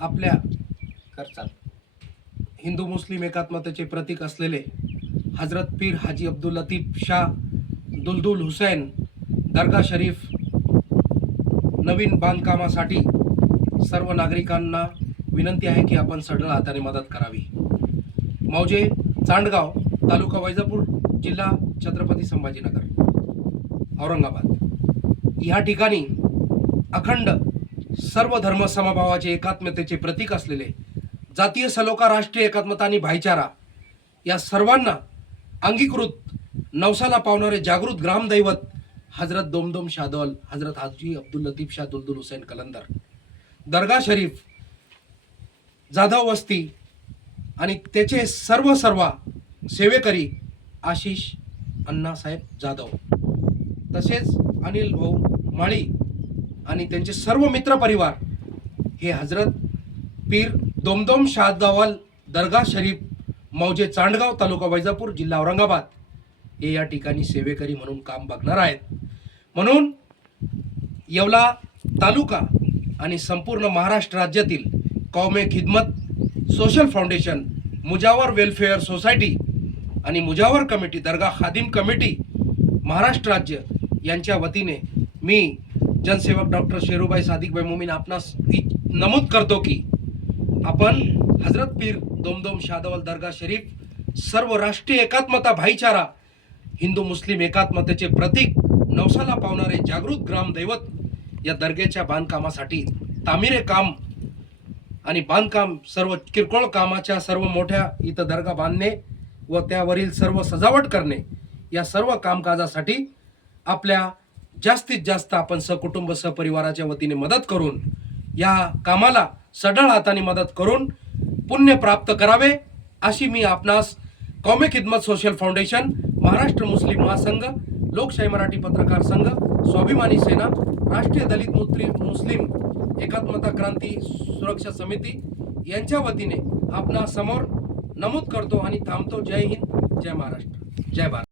आपल्या करतात. हिंदू मुस्लिम एकात्मतेचे प्रतीक असलेले हजरत पीर हाजी अब्दुल लतीफ शाह दुलदुल हुसैन दर्गा शरीफ नवीन बांधकामासाठी सर्व नागरिकांना विनंती आहे की आपण सढळ हाताने मदत करावी. मौजे चांडगाव तालुका वैजापूर जिल्हा छत्रपती संभाजीनगर औरंगाबाद. या ठिकाणी अखंड सर्व धर्म समभावाचे एकात्मतेचे प्रतीक असलेले जातीय सलोखा राष्ट्रीय एकात्मता आणि भाईचारा या सर्वांना अंगीकृत नवसाला पावणारे जागृत ग्रामदैवत हजरत दोमदोम शादौल हजरत हाजी अब्दुल लतीफ शाह दुलदुल हुसेन कलंदर. दर्गा शरीफ जाधव वस्ती आणि त्याचे सर्व सर्व सेवेकरी आशिष अण्णासाहेब जाधव. तसेच अनिल भाऊ माळी आणि त्यांचे सर्व मित्रपरिवार हे हजरत पीर दोमदोम शाहदावाल दर्गा शरीफ मौजे चांडगाव तालुका वैजापूर जिल्हा औरंगाबाद हे या ठिकाणी सेवेकरी म्हणून काम बघणार आहेत. म्हणून येवला तालुका आणि संपूर्ण महाराष्ट्र राज्यातील Qaume Khidmat social foundation Mujawar welfare society आणि मुजावर कमिटी दर्गा खादिम कमिटी महाराष्ट्र राज्य यांच्या वतीने मी जनसेवक डॉक्टर शेरूबाई सादिकबाई मोमीन आपणास इ- नमूद करतो की आपण हजरत पीर दोमदोम शादवल दर्गा शरीफ सर्व राष्ट्रीय एकात्मता भाईचारा हिंदू मुस्लिम एकात्मतेचे प्रतीक नवसाला पावणारे जागृत ग्रामदैवत या दर्ग्याच्या बांधकामासाठी तामिरे काम आणि बांधकाम सर्व किरकोळ कामाच्या सर्व मोठ्या इथं दर्गा बांधणे व त्यावरील सर्व सजावट करणे या सर्व कामकाजासाठी आपल्या जास्तीत जास्त आपण सकुटुंब सहपरिवाराच्या वतीने मदत करून या कामाला सढळ हाताने मदत करून पुण्य प्राप्त करावे अशी मी आपणास कॉमे खिदमत social foundation Maharashtra Muslim Mahasangh Lokshahi Marathi पत्रकार संघ स्वाभिमानी सेना राष्ट्रीय दलित मुस्लिम मुस्लिम एकात्मता क्रांती सुरक्षा समिती यांच्या वतीने आपणा समोर नमूद करतो आणि थांबतो. जय हिंद जय महाराष्ट्र जय भारत.